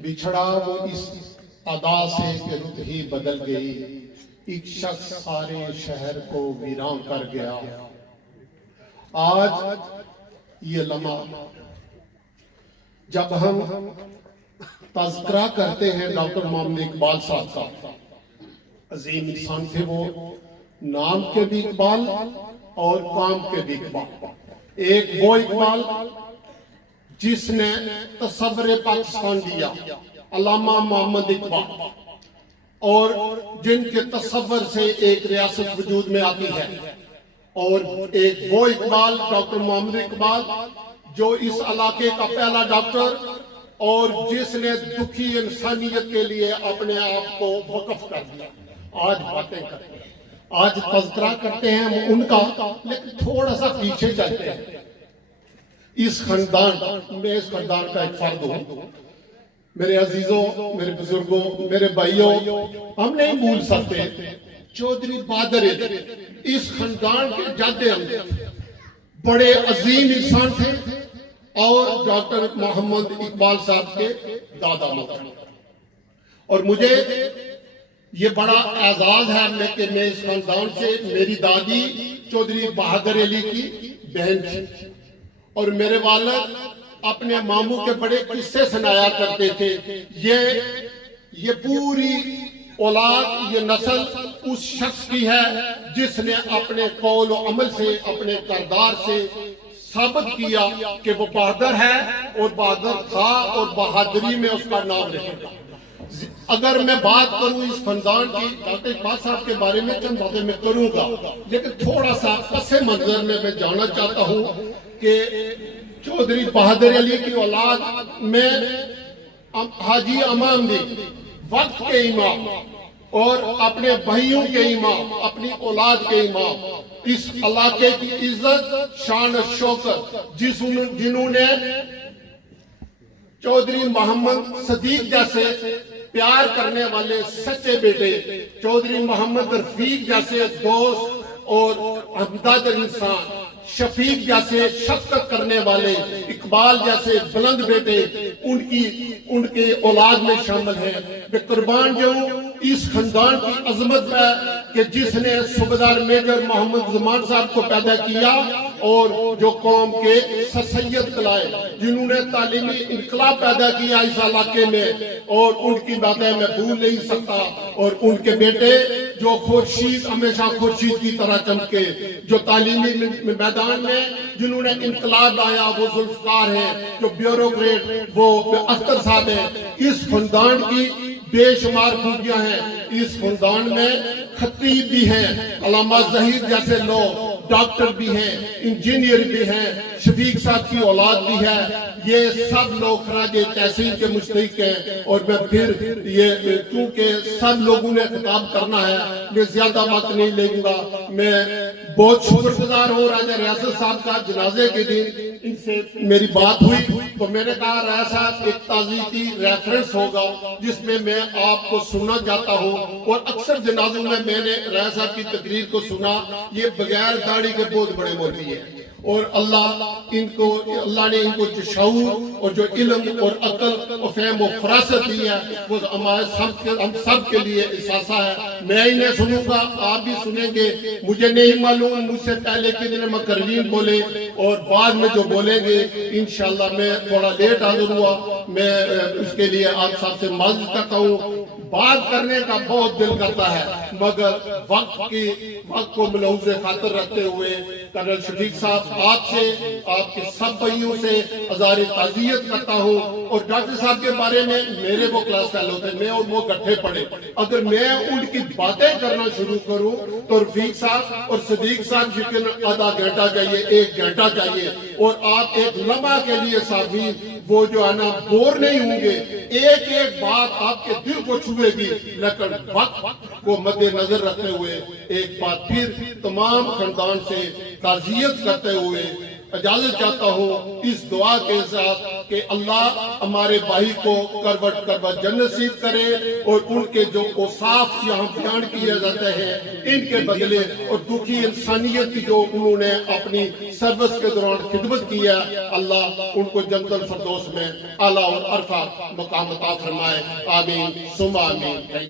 بچھڑا وہ اس ادا سے کہ رت ہی بدل گئی، ایک شخص سارے شہر کو ویران کر گیا۔ آج یہ لمحہ جب ہم تذکرہ کرتے ہیں ڈاکٹر محمد اقبال صاحب کا، عظیم انسان تھے وہ، نام کے بھی اقبال اور کام کے بھی اقبال۔ ایک وہ اقبال جس نے تصور پاکستان دیا، علامہ محمد اقبال، اور جن کے تصور سے ایک ریاست وجود میں آتی ہے، اور ایک وہ اقبال ڈاکٹر محمد اقبال جو اس علاقے کا پہلا ڈاکٹر اور جس نے دکھی انسانیت کے لیے اپنے آپ کو وقف کر دیا۔ آج باتیں کرتے ہیں، آج تذکرہ کرتے ہیں ہم ان کا، لیکن تھوڑا سا پیچھے چلتے ہیں۔ اس خاندان میں اس خاندان کا ایک فرد ہوں، میرے عزیزوں، میرے بزرگوں، میرے بھائیوں، ہم نہیں بھول سکتے چودھری بہادر علی اس خاندان کے جد امجد بڑے عظیم انسان تھے اور ڈاکٹر محمد اقبال صاحب کے دادا محترم۔ اور مجھے یہ بڑا اعزاز ہے کہ میں اس خاندان سے، میری دادی چودھری بہادر علی کی بہن تھی، اور میرے والد اپنے ماموں کے بڑے قصے سنایا کرتے تھے۔ یہ پوری اولاد، یہ نسل اس شخص کی ہے جس نے اپنے قول و عمل سے، اپنے کردار سے ثابت کیا کہ وہ بہادر ہے اور بہادر تھا اور بہادری میں اس کا نام رہے گا۔ اگر میں بات کروں اس خاندان کی، ڈاکٹر اقبال صاحب کے بارے میں چند باتیں میں کروں گا، لیکن تھوڑا سا پس منظر میں جانا چاہتا ہوں کہ چودھری بہادر علی کی اولاد میں حاجی امام بھی وقت کے امام اور اپنے بھائیوں کے امام، اپنی اولاد کے امام، اس علاقے کی عزت، شان و شوکت جنہوں نے چودھری محمد صدیق جیسے پیار کرنے والے سچے بیٹے، چودھری محمد رفیق جیسے دوست اور ہمدرد انسان، شفیق جیسے شفقت کرنے والے، اقبال جیسے بلند بیٹے ان کے اولاد میں شامل ہیں۔ میں قربان جاؤں اس خاندان کی عظمت میں کہ جس نے صوبیدار میجر محمد زمان صاحب کو پیدا کیا اور جو قوم کے سر سید کلائے، جنہوں نے تعلیمی انقلاب پیدا کیا اس علاقے میں، اور ان کی باتیں میں بھول نہیں سکتا۔ اور ان کے بیٹے جو خورشید، ہمیشہ خورشید کی طرح چمکے، جو تعلیمی میدان میں جنہوں نے انقلاب لایا، وہ ذوالفقار ہیں، جو بیوروکریٹ وہ اختر صاحب ہیں۔ اس خاندان کی بے شمار خوبیاں ہیں۔ اس خاندان میں خطیب بھی ہیں، علامہ ظہیر جیسے لوگ، ڈاکٹر بھی ہیں، انجینئر بھی ہیں، شفیق صاحب کی اولاد بھی ہے۔ یہ سب لوگ خراج تحسین کے مستحق ہیں۔ اور میں پھر یہ کیونکہ سب لوگوں نے خطاب کرنا ہے، میں زیادہ وقت نہیں لوں گا۔ میں بہت شکر گزار ہوں راجہ ریاست صاحب کا، جنازے کے دن ان سے میری بات ہوئی تو میں نے کہا ریاست صاحب ایک تعزیتی ریفرنس ہوگا جس میں میں آپ کو سننا چاہتا ہوں، اور اکثر جنازوں میں نے ریاست صاحب کی تقریر کو سنا۔ یہ بغیر داڑھی کے بہت بڑے مولوی ہیں، اور اللہ نے ان کو جو شعور اور جو علم اور عقل اور فہم و فراست دی ہے وہ ہم سب کے لیے احساسہ ہے۔ میں انہیں سنوں گا، آپ بھی سنیں گے۔ مجھے نہیں معلوم مجھ سے پہلے کتنے مقررین بولے اور بعد میں جو بولیں گے انشاءاللہ میں تھوڑا لیٹ حاضر ہوا، میں اس کے لیے آپ سب سے معذرت کرتا ہوں۔ بات کرنے کا بہت دل کرتا ہے، مگر وقت کو ملحوظ خاطر رکھتے ہوئے کرنل شفیق صاحب، آپ سے، آپ کے سب بھائیوں سے اظہار تعزیت کرتا ہوں۔ اور ڈاکٹر صاحب کے بارے میں میرے وہ کلاس فیلو تھے، میں اور وہ گٹھے پڑے، اگر میں ان کی باتیں کرنا شروع کروں تو رفیق صاحب اور صدیق صاحب یقیناً آدھا گھنٹہ چاہیے، 1 گھنٹہ چاہیے، اور آپ ایک لمحہ کے لیے صاحبین وہ جو ہے نا بور نہیں ہوں گے، ایک ایک بات آپ کے دل کو چھوئے گی، لیکن وقت کو مد نظر رکھتے ہوئے ایک بات پھر تمام خاندان سے تعزیت کرتے ہوئے اجازت چاہتا ہوں اس دعا کے ساتھ کہ اللہ ہمارے بھائی کو کروٹ کروٹ جنت نصیب کرے اور ان کے جو اوصاف یہاں بیان کیے جاتے ہیں ان کے بدلے اور دکھی انسانیت کی جو انہوں نے اپنی سروس کے دوران خدمت کی ہے اللہ ان کو جنت الفردوس میں اعلیٰ اور عرفہ مقام عطا فرمائے آمین ثم آمین.